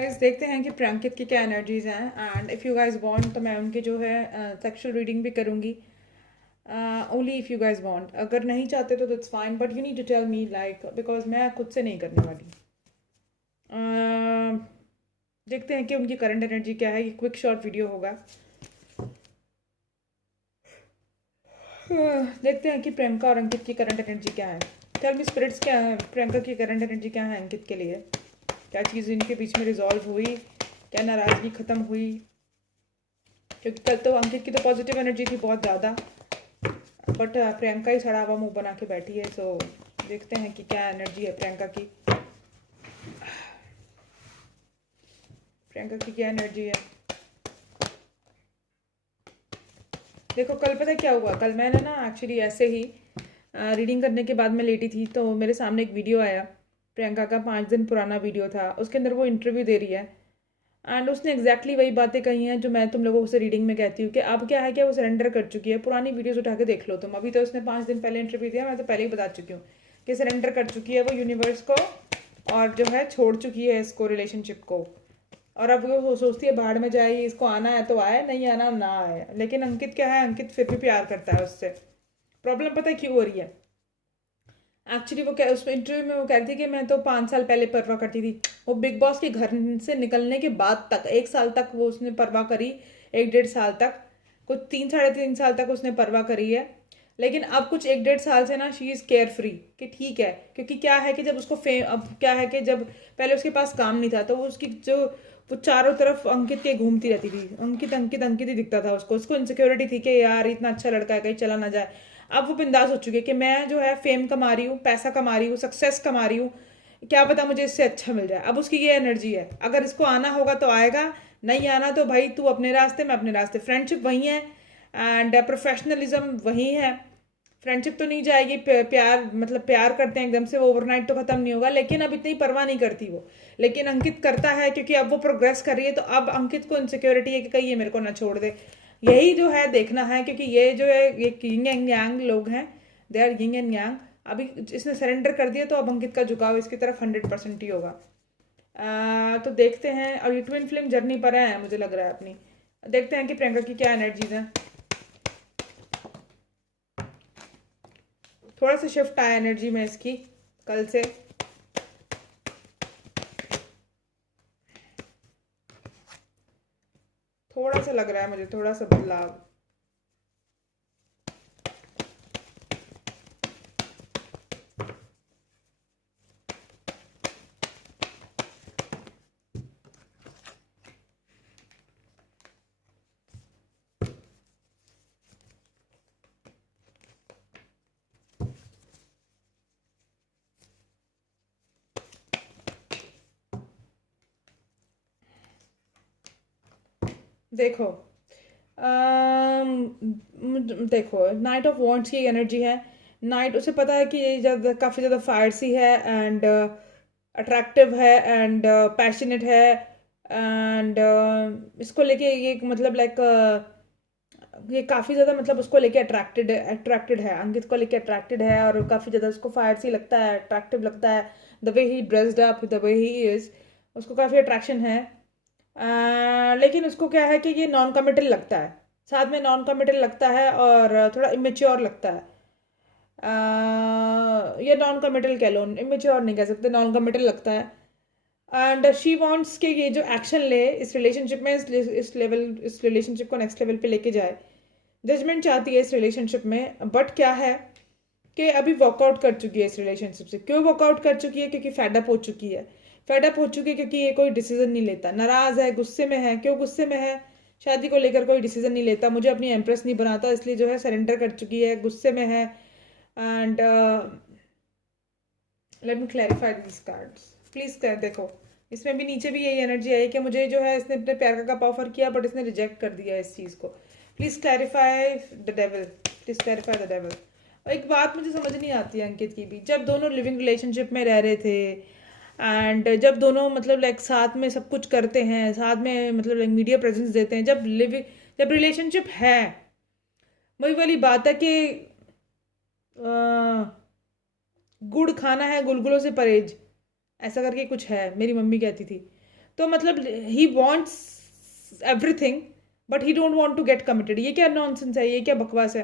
Guys देखते हैं कि प्रांकित की क्या एनर्जीज हैं and if you guys want तो मैं उनकी जो है सेक्सुअल रीडिंग भी करूँगी only if you guys want. अगर नहीं चाहते तो that's fine but you need to tell me like because मैं खुद से नहीं करने वाली। देखते हैं कि उनकी करंट एनर्जी क्या है। ये क्विक शॉर्ट वीडियो होगा। देखते हैं कि प्रियंका और अंकित की करंट एनर्जी क्या है। टेल मी स्पिरिट्स, क्या है प्रियंका की करंट एनर्जी, क्या है अंकित के लिए, क्या चीज़ इनके बीच में रिजॉल्व हुई, क्या नाराज़गी ख़त्म हुई। क्योंकि कल तो अंकित की तो पॉजिटिव एनर्जी थी बहुत ज़्यादा बट प्रियंका ही सड़ा हुआ मुंह बना के बैठी है। सो देखते हैं कि क्या एनर्जी है प्रियंका की। प्रियंका की क्या एनर्जी है। देखो कल पता है क्या हुआ। कल मैंने ना एक्चुअली ऐसे ही रीडिंग करने के बाद मैं लेटी थी तो मेरे सामने एक वीडियो आया। प्रियंका का 5 दिन पुराना वीडियो था। उसके अंदर वो इंटरव्यू दे रही है एंड उसने एग्जैक्टली वही बातें कही हैं जो मैं तुम लोगों से रीडिंग में कहती हूँ कि अब क्या है कि वो सरेंडर कर चुकी है। पुरानी वीडियोस उठा के देख लो तुम। अभी तो उसने 5 दिन पहले इंटरव्यू दिया, मैं तो पहले ही बता चुकी हूँ कि सरेंडर कर चुकी है वो यूनिवर्स को और जो है छोड़ चुकी है इसको, रिलेशनशिप को। और अब वो सोचती है बाहर में जाए, इसको आना है तो आए, नहीं आना ना आए। लेकिन अंकित क्या है, अंकित फिर भी प्यार करता है उससे। प्रॉब्लम पता है क्यों हो रही है। एक्चुअली वो क्या उस इंटरव्यू में वो कह रही थी कि मैं तो 5 साल पहले परवाह करती थी। वो बिग बॉस के घर से निकलने के बाद तक 1 साल तक वो उसने परवाह करी, 1 डेढ़ साल तक, कुछ 3 साढ़े 3 साल तक उसने परवाह करी है। लेकिन अब कुछ 1 डेढ़ साल से ना शी इज़ केयर फ्री कि ठीक है। क्योंकि क्या है कि जब उसको फेम, अब क्या है कि जब पहले उसके पास काम नहीं था तो वो उसकी जो वो चारों तरफ अंकित के घूमती रहती थी। अंकित अंकित अंकित ही दिखता था उसको। उसको इनसिक्योरिटी थी कि यार इतना अच्छा लड़का है कहीं चला ना जाए। अब वो बिंदास हो चुकी है कि मैं जो है फेम कमा रही हूँ, पैसा कमा रही हूँ, सक्सेस कमा रही हूँ, क्या पता मुझे इससे अच्छा मिल जाए। अब उसकी ये एनर्जी है, अगर इसको आना होगा तो आएगा, नहीं आना तो भाई तू अपने रास्ते मैं अपने रास्ते। फ्रेंडशिप वही है एंड प्रोफेशनलिज्म वही है। फ्रेंडशिप तो नहीं जाएगी, प्यार मतलब प्यार करते हैं एकदम से वो ओवरनाइट तो खत्म नहीं होगा। लेकिन अब इतनी परवाह नहीं करती वो। लेकिन अंकित करता है क्योंकि अब वो प्रोग्रेस कर रही है तो अब अंकित को इनसिक्योरिटी है कि कहीं ये मेरे को ना छोड़ दे। यही जो है देखना है क्योंकि ये जो है ये यिंग एंड यांग लोग हैं, they are ying and yang. अभी इसने सरेंडर कर दिया तो अब अंकित का झुकाव इसकी तरफ 100% ही होगा। तो देखते हैं। अब ये ट्विन फिल्म जर्नी पर है मुझे लग रहा है अपनी। देखते हैं कि प्रियंका की क्या एनर्जीज हैं। थोड़ा सा शिफ्ट आया एनर्जी में इसकी कल से। थोड़ा सा लग रहा है मुझे, थोड़ा सा बदलाव। देखो देखो नाइट ऑफ वॉन्ट्स की एनर्जी है। नाइट, उसे पता है कि ये ज़्यादा काफ़ी ज़्यादा फायर सी है एंड अट्रैक्टिव है एंड पैशनेट है एंड इसको लेके ये मतलब लाइक ये काफ़ी ज़्यादा मतलब उसको लेके अट्रैक्टेड है, अंकित को लेके अट्रैक्टेड है और काफ़ी ज़्यादा उसको फायर सी लगता है, अट्रैक्टिव लगता है। The way he dressed up, the way he is, उसको काफ़ी अट्रैक्शन है। लेकिन उसको क्या है कि ये नॉन कमिटल लगता है, साथ में नॉन कमिटल लगता है और थोड़ा इमेच्योर लगता है। ये नॉन कमिटल कह लो, इमेच्योर नहीं कह सकते, नॉन कमिटल लगता है। एंड शी वांट्स कि ये जो एक्शन ले इस रिलेशनशिप में, इस रिलेशनशिप को नेक्स्ट लेवल पे लेके जाए। जजमेंट चाहती है इस रिलेशनशिप में बट क्या है कि अभी वॉकआउट कर चुकी है इस रिलेशनशिप से। क्यों वॉकआउट कर चुकी है? क्योंकि फेडअप हो चुकी है। फेडअप हो चुकी है क्योंकि ये कोई डिसीजन नहीं लेता, नाराज़ है, गुस्से में है। क्यों गुस्से में है? शादी को लेकर कोई डिसीजन नहीं लेता, मुझे अपनी एम्प्रेस नहीं बनाता, इसलिए जो है सरेंडर कर चुकी है, गुस्से में है। And let me clarify this cards please. कर देखो इसमें भी नीचे भी यही एनर्जी आई कि मुझे जो है इसने अपने प्यार का ऑफर किया बट इसने रिजेक्ट कर दिया इस चीज़ को। Please clarify the devil, please clarify the devil. एक बात मुझे समझ नहीं आती है अंकित की भी, जब दोनों लिविंग रिलेशनशिप में रह रहे थे एंड जब दोनों मतलब लाइक साथ में सब कुछ करते हैं, साथ में मतलब लाइक मीडिया प्रेजेंस देते हैं, जब रिलेशनशिप है, वही वाली बात है कि गुड़ खाना है गुलगुलों से परहेज, ऐसा करके कुछ है, मेरी मम्मी कहती थी। तो मतलब he wants everything but he don't want to get committed. ये क्या नॉनसेंस है, ये क्या बकवास है।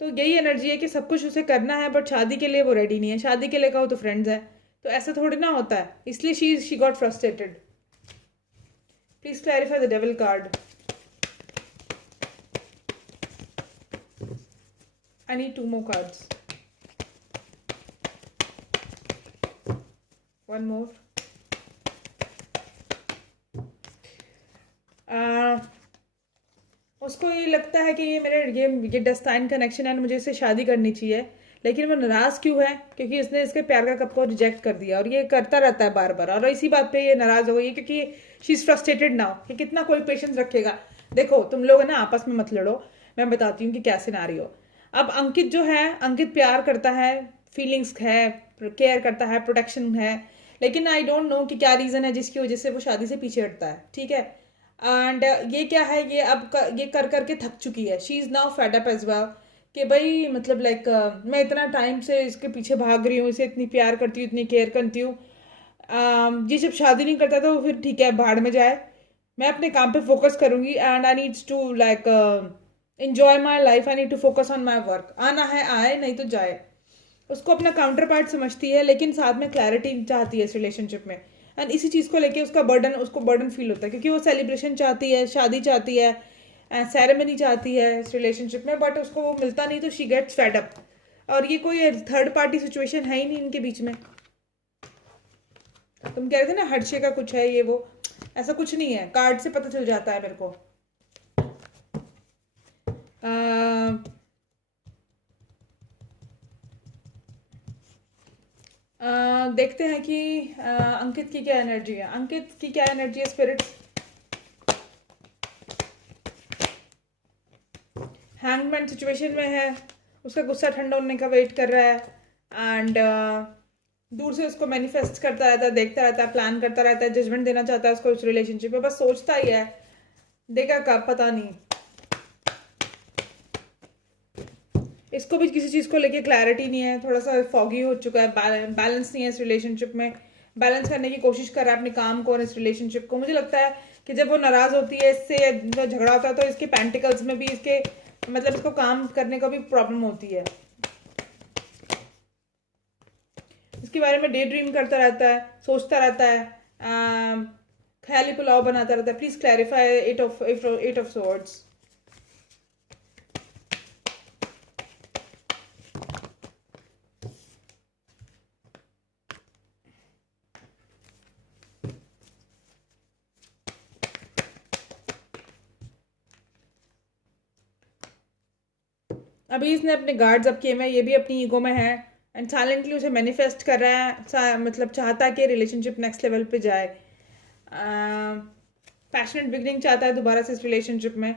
तो यही एनर्जी है कि सब कुछ उसे करना है बट शादी के लिए वो रेडी नहीं है। शादी के लिए कहो तो फ्रेंड्स है, तो ऐसा थोड़ी ना होता है, इसलिए she got frustrated. Please clarify the devil card. I need 2 more cards. One more. उसको ये लगता है कि ये डेस्टाइन कनेक्शन है, मुझे इससे शादी करनी चाहिए, लेकिन वो नाराज़ क्यों है? क्योंकि इसने इसके प्यार का कप को रिजेक्ट कर दिया, और ये करता रहता है बार बार, और इसी बात पे ये नाराज़ हो गई क्योंकि शी इज़ फ्रस्ट्रेटेड नाउ। कि कितना कोई पेशेंस रखेगा। देखो तुम लोग है ना आपस में मत लड़ो, मैं बताती हूँ कि क्या सिनेरियो। अब अंकित जो है, अंकित प्यार करता है, फीलिंग्स है, केयर करता है, प्रोटेक्शन है, लेकिन आई डोंट नो कि क्या रीज़न है जिसकी वजह से वो शादी से पीछे हटता है। ठीक है, एंड ये क्या है, ये ये कर करके थक चुकी है। She is now fed up as well कि भाई मतलब लाइक मैं इतना टाइम से इसके पीछे भाग रही हूँ, इसे इतनी प्यार करती हूँ, इतनी केयर करती हूँ। ये जब शादी नहीं करता तो फिर ठीक है, भाड़ में जाए, मैं अपने काम पे फोकस करूँगी and I needs to like enjoy my life, I need to focus on my work. आना है आए, नहीं तो जाए। उसको अपना काउंटर पार्ट समझती है, लेकिन साथ में क्लैरिटी चाहती है इस रिलेशनशिप में, एंड इसी चीज़ को लेके उसको बर्डन फील होता है, क्योंकि वो सेलिब्रेशन चाहती है, शादी चाहती है, सेरेमनी चाहती है इस रिलेशनशिप में, बट उसको वो मिलता नहीं तो शी गेट्स फेड अप। और ये कोई थर्ड पार्टी सिचुएशन है ही नहीं इनके बीच में। तुम कह रहे थे ना हर्षे का कुछ है ये वो, ऐसा कुछ नहीं है, कार्ड से पता चल जाता है मेरे को। देखते हैं कि अंकित की क्या एनर्जी है। अंकित की क्या एनर्जी है स्पिरिट? हैंगमैन सिचुएशन में है, उसका गुस्सा ठंडा होने का वेट कर रहा है, एंड दूर से उसको मैनिफेस्ट करता रहता है, देखता रहता है, प्लान करता रहता है, जजमेंट देना चाहता है उसको उस रिलेशनशिप में, बस सोचता ही है, देगा कब पता नहीं। इसको भी किसी चीज़ को लेके क्लैरिटी नहीं है, थोड़ा सा फॉगी हो चुका है, बैलेंस नहीं है इस रिलेशनशिप में। बैलेंस करने की कोशिश कर रहा है अपने काम को और इस रिलेशनशिप को। मुझे लगता है कि जब वो नाराज़ होती है इससे, झगड़ा होता है, तो इसके पेंटिकल्स में भी इसके मतलब इसको काम करने का भी प्रॉब्लम होती है। इसके बारे में डे ड्रीम करता रहता है, सोचता रहता है, ख्याली पुलाव बनाता रहता है। Please clarify eight of swords. अभी इसने अपने गार्ड्स अप किए में, ये भी अपनी ईगो में है, एंड साइलेंटली उसे मैनिफेस्ट कर रहा है, मतलब चाहता है कि रिलेशनशिप नेक्स्ट लेवल पे जाए। पैशनेट बिगनिंग चाहता है दोबारा से इस रिलेशनशिप में,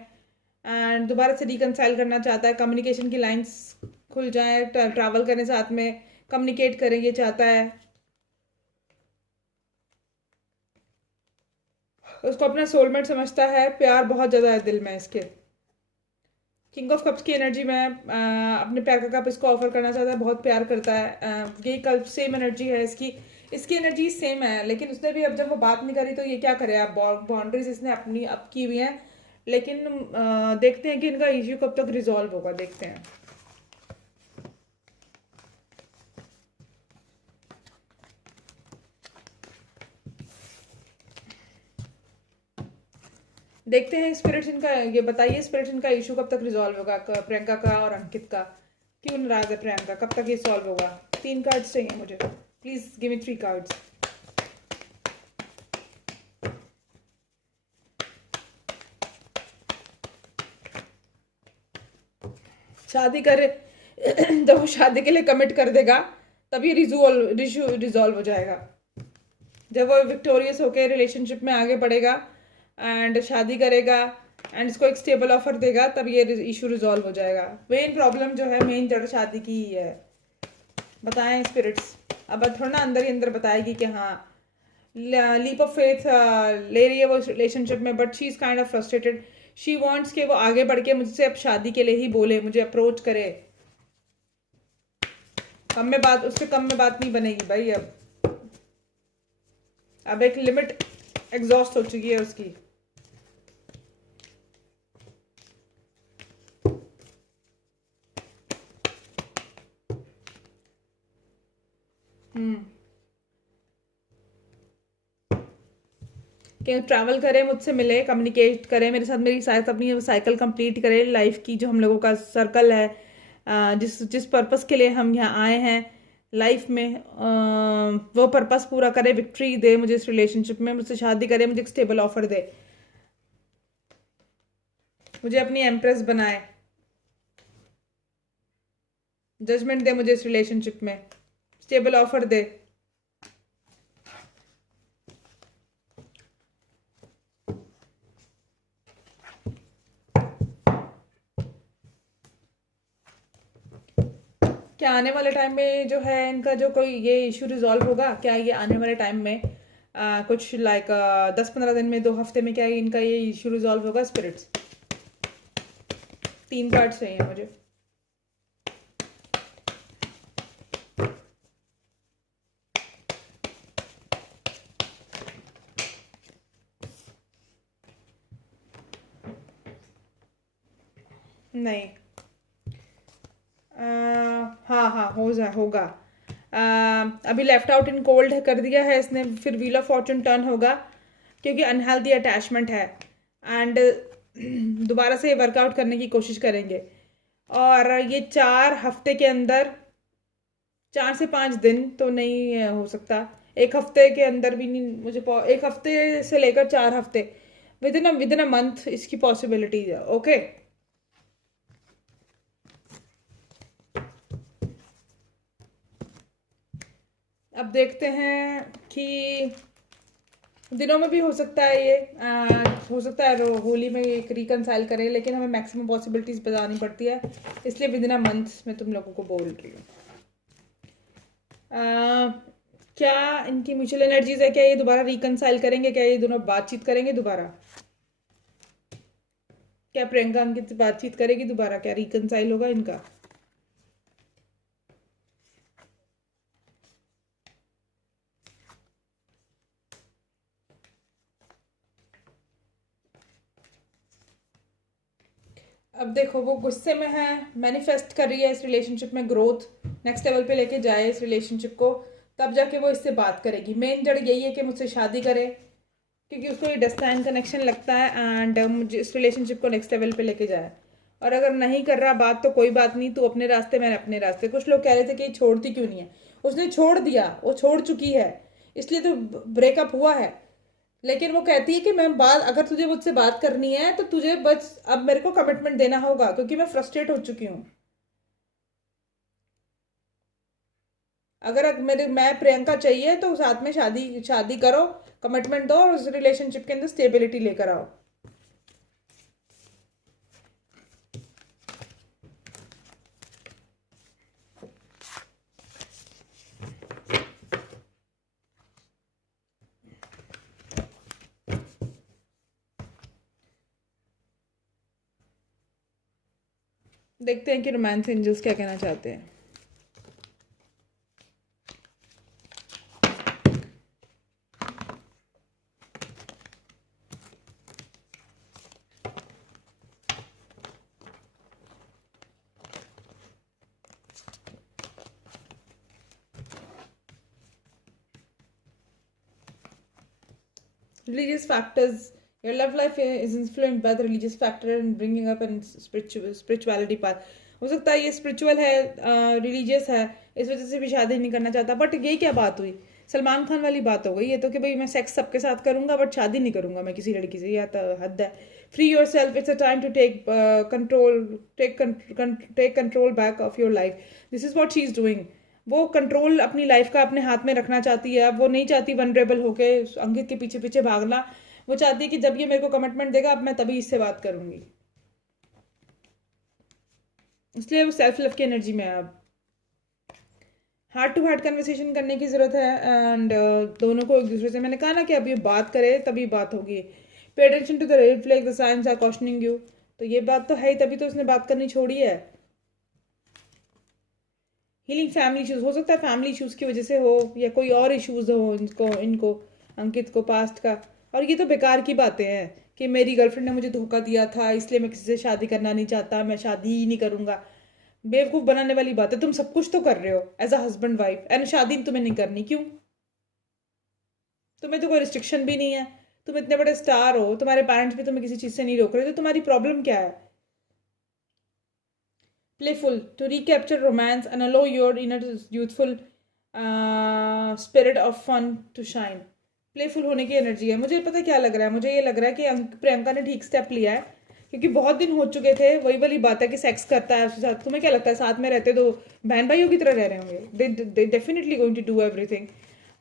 एंड दोबारा से रिकनसाइल करना चाहता है, कम्युनिकेशन की लाइंस खुल जाए, ट्रैवल करने साथ में कम्युनिकेट करें ये चाहता है। उसको अपना सोलमेट समझता है, प्यार बहुत ज़्यादा है दिल में इसके। किंग ऑफ कप्स की एनर्जी में अपने प्यार का कप इसको ऑफर करना चाहता है, बहुत प्यार करता है। ये कल सेम एनर्जी है इसकी, इसकी एनर्जी सेम है, लेकिन उसने भी अब जब वो बात नहीं करी तो ये क्या करे। अब बाउंड्रीज इसने अपनी अप की हुई हैं, लेकिन देखते हैं कि इनका इश्यू कब तक रिजॉल्व होगा, देखते हैं। देखते हैं स्पिरिट्स इनका, ये बताइए स्पिरिट्स इनका इशू कब तक रिजॉल्व होगा, प्रियंका का और अंकित का। क्यों नाराज है प्रियंका, कब तक ये सॉल्व होगा? 3 कार्ड्स चाहिए मुझे, प्लीज गिव मी 3 कार्ड्स। शादी करे जब वो शादी के लिए कमिट कर देगा तब ये रिजॉल्व हो जाएगा। जब वो विक्टोरियस होकर रिलेशनशिप में आगे बढ़ेगा एंड शादी करेगा एंड इसको एक स्टेबल ऑफर देगा, तब ये इशू रिजॉल्व हो जाएगा। मेन प्रॉब्लम जो है, मेन जड़ शादी की ही है। बताएं स्पिरिट्स, अब थोड़ा ना अंदर ही अंदर बताएगी कि हाँ लीप ऑफ फेथ ले रही है वो रिलेशनशिप में, but she is kind of frustrated. She wants कि वो आगे बढ़ के मुझसे अब शादी के लिए ही बोले, मुझे अप्रोच करे। कम में बात, उससे कम में बात नहीं बनेगी भाई। अब एक लिमिट एग्जॉस्ट हो चुकी है उसकी। कि ट्रैवल करे, मुझसे मिले, कम्युनिकेट करे मेरे साथ, मेरी शायद अपनी साइकिल कंप्लीट करे लाइफ की, जो हम लोगों का सर्कल है, जिस जिस पर्पस के लिए हम यहाँ आए हैं लाइफ में, वो पर्पस पूरा करे, विक्ट्री दे मुझे इस रिलेशनशिप में, मुझसे शादी करे, मुझे एक स्टेबल ऑफर दे, मुझे अपनी एम्प्रेस बनाए, जजमेंट दे मुझे इस रिलेशनशिप में, स्टेबल ऑफर दे। क्या आने वाले टाइम में जो है इनका जो कोई ये इशू रिजॉल्व होगा क्या? ये आने वाले टाइम में कुछ लाइक 10-15 दिन में, 2 हफ्ते में, क्या इनका ये इशू रिजॉल्व होगा? स्पिरिट्स 3 कार्ड चाहिए मुझे। नहीं, हाँ हाँ होगा। अभी लेफ्ट आउट इन कोल्ड कर दिया है इसने, फिर व्हील ऑफ फॉर्चून टर्न होगा क्योंकि अनहेल्दी अटैचमेंट है, एंड दोबारा से वर्कआउट करने की कोशिश करेंगे। और ये 4 हफ्ते के अंदर, 4 से 5 दिन तो नहीं हो सकता, 1 हफ्ते के अंदर भी नहीं, मुझे 1 हफ्ते से लेकर 4 हफ्ते, विद इन अ मंथ इसकी पॉसिबिलिटी है। ओके, अब देखते हैं कि दिनों में भी हो सकता है ये, हो सकता है होली में एक रिकनसाइल करें, लेकिन हमें मैक्सिमम पॉसिबिलिटीज बतानी पड़ती है, इसलिए विद इन अ मंथ मैं तुम लोगों को बोल रही हूँ। क्या इनकी म्यूचुअल एनर्जीज है? क्या ये दोबारा रिकनसाइल करेंगे? क्या ये दोनों बातचीत करेंगे दोबारा? क्या प्रियंका अंकित बातचीत करेगी दोबारा? क्या रिकनसाइल होगा इनका? अब देखो, वो गुस्से में है, मैनिफेस्ट कर रही है इस रिलेशनशिप में ग्रोथ, नेक्स्ट लेवल पे लेके जाए इस रिलेशनशिप को, तब जाके वो इससे बात करेगी। मेन जड़ यही है कि मुझसे शादी करे, क्योंकि उसको ये डेस्टाइन कनेक्शन लगता है, एंड मुझे इस रिलेशनशिप को नेक्स्ट लेवल पे लेके जाए। और अगर नहीं कर रहा बात तो कोई बात नहीं, तू अपने रास्ते, मैं अपने रास्ते। कुछ लोग कह रहे थे कि छोड़ती क्यों नहीं है, उसने छोड़ दिया, वो छोड़ चुकी है, इसलिए तो ब्रेकअप हुआ है। लेकिन वो कहती है कि मैं बात, अगर तुझे मुझसे बात करनी है तो तुझे बस अब मेरे को कमिटमेंट देना होगा, क्योंकि मैं फ्रस्ट्रेट हो चुकी हूँ। अगर मेरे मैं प्रियंका चाहिए तो साथ में शादी शादी करो, कमिटमेंट दो, और उस रिलेशनशिप के अंदर स्टेबिलिटी लेकर आओ। देखते हैं कि रोमांस एंजल्स क्या कहना चाहते हैं। Religious factors. Your love life is influenced by the religious factor and bringing up and spirituality path. हो सकता है ये स्पिरिचुअल है, रिलीजियस है, इस वजह से भी शादी नहीं करना चाहता। बट ये क्या बात हुई? सलमान खान वाली बात हो गई ये तो, कि भाई मैं सेक्स सबके साथ करूंगा बट शादी नहीं करूंगा मैं किसी लड़की से, या तो हद है। Free yourself, it's a time to take control, take control back of your life. This is what she is doing. वो कंट्रोल अपनी लाइफ का अपने हाथ में रखना चाहती है। अब वो नहीं चाहती वनरेबल होके अंकित के पीछे पीछे भागना। वो चाहती है कि जब ये मेरे को कमिटमेंट देगा, अब मैं तभी इससे बात करूंगी। इसलिए वो सेल्फ लव की एनर्जी में है। अब हार्ट टू हार्ट कन्वर्सेशन करने की जरूरत है, एंड दोनों को एक दूसरे से, मैंने कहा ना कि अब ये बात करे तभी बात होगी। Pay attention to the red flag, the signs are cautioning you. तो ये बात तो है ही, तभी तो उसने बात करनी छोड़ी है। हीलिंग फैमिली इशूज, हो सकता है फैमिली इशूज की वजह से हो, या कोई और इशूज हो इनको इनको अंकित को पास्ट का। और ये तो बेकार की बातें हैं कि मेरी गर्लफ्रेंड ने मुझे धोखा दिया था इसलिए मैं किसी से शादी करना नहीं चाहता, मैं शादी ही नहीं करूंगा। बेवकूफ़ बनाने वाली बात है। तुम सब कुछ तो कर रहे हो as a husband wife, and शादी तुम्हें नहीं करनी, क्यों? तुम्हें तो कोई रिस्ट्रिक्शन भी नहीं है, तुम इतने बड़े स्टार हो, तुम्हारे पेरेंट्स भी तुम्हें किसी चीज़ से नहीं रोक रहे, तो तुम्हारी प्रॉब्लम क्या है? Playful to recapture romance and allow your inner youthful spirit of fun to shine. Playful होने की एनर्जी है। मुझे पता क्या लग रहा है, मुझे ये लग रहा है कि प्रियंका ने ठीक स्टेप लिया है, क्योंकि बहुत दिन हो चुके थे। वही वाली बात है कि सेक्स करता है उसके साथ। तुम्हें क्या लगता है साथ में रहते तो बहन भाइयों की तरह रह रहे होंगे? They definitely going to do everything,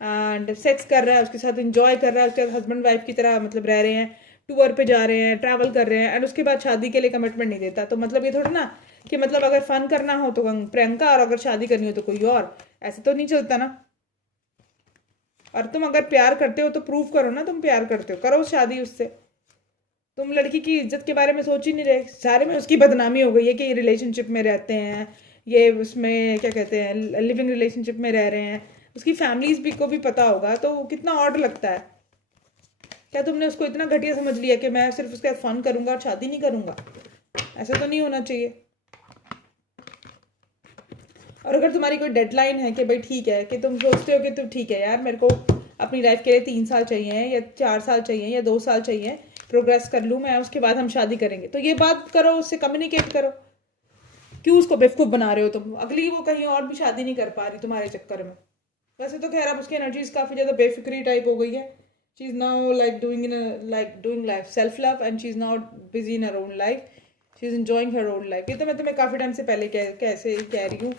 and sex कर रहा है उसके साथ, इंजॉय कर रहा है उसके साथ, हस्बैंड वाइफ की तरह मतलब रह रहे हैं, टूर पे जा रहे हैं, ट्रैवल कर रहे हैं, एंड उसके बाद शादी के लिए कमिटमेंट नहीं देता। तो मतलब ये थोड़ा ना कि मतलब अगर फन करना हो तो प्रियंका, और अगर शादी करनी हो तो कोई और। ऐसे तो नहीं चलता ना। और तुम अगर प्यार करते हो तो प्रूव करो ना, तुम प्यार करते हो, करो शादी उससे। तुम लड़की की इज्जत के बारे में सोच ही नहीं रहे। सारे में उसकी बदनामी हो गई है कि रिलेशनशिप में रहते हैं, ये उसमें क्या कहते हैं लिविंग रिलेशनशिप में रह रहे हैं। उसकी फैमिलीज भी को भी पता होगा, तो कितना ऑड लगता है। क्या तुमने उसको इतना घटिया समझ लिया कि मैं सिर्फ उसके साथ फन करूंगा और शादी नहीं करूंगा? ऐसा तो नहीं होना चाहिए। और अगर तुम्हारी कोई डेडलाइन है कि भाई ठीक है, कि तुम सोचते हो कि तुम ठीक है यार, मेरे को अपनी लाइफ के लिए 3 साल चाहिए या 4 साल चाहिए या 2 साल चाहिए, प्रोग्रेस कर लूँ मैं, उसके बाद हम शादी करेंगे, तो ये बात करो, उससे कम्युनिकेट करो। क्यों उसको बेवकूफ़ बना रहे हो तुम? अगली वो कहीं और भी शादी नहीं कर पा रही तुम्हारे चक्कर में। वैसे तो खैर अब उसकी एनर्जीज काफ़ी ज़्यादा बेफिक्री टाइप हो गई है। She is now like doing life self love, and she is not busy in her own life, she is enjoying her own life. ये तो मैं तुम्हें काफ़ी टाइम से पहले कैसे कह रही हूँ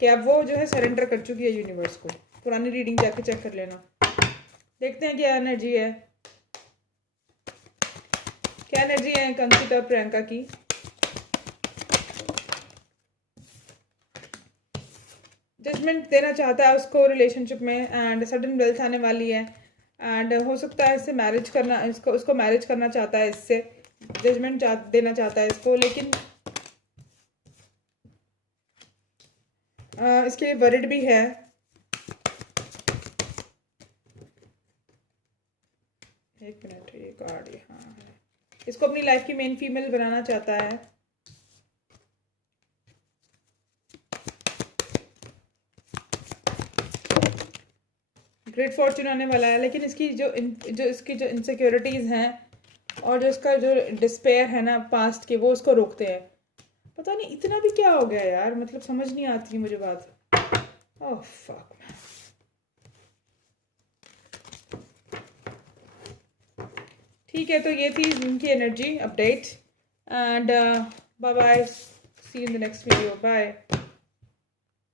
कि अब वो जो है सरेंडर कर चुकी है यूनिवर्स को। पुरानी रीडिंग जाके चेक कर लेना। देखते हैं क्या एनर्जी है, क्या एनर्जी है कंकिता और प्रियंका की। जजमेंट देना चाहता है उसको रिलेशनशिप में, एंड सडन वेल्थ आने वाली है, एंड हो सकता है इससे मैरिज करना, उसको मैरिज करना चाहता है इससे, जजमेंट देना चाहता है इसको, लेकिन इसके लिए वरिड भी है। एक मिनट, ये कार्ड यहाँ है। इसको अपनी लाइफ की मेन फीमेल बनाना चाहता है। ग्रेट फॉर्च्यून आने वाला है, लेकिन इसकी इसकी जो इनसिक्योरिटीज़ हैं और जो इसका जो डिस्पेयर है ना पास्ट के, वो उसको रोकते हैं। पता नहीं इतना भी क्या हो गया यार, मतलब समझ नहीं आती मुझे बात। Oh fuck. ठीक है, तो ये थी इनकी energy update, and bye bye, see in the next video, bye.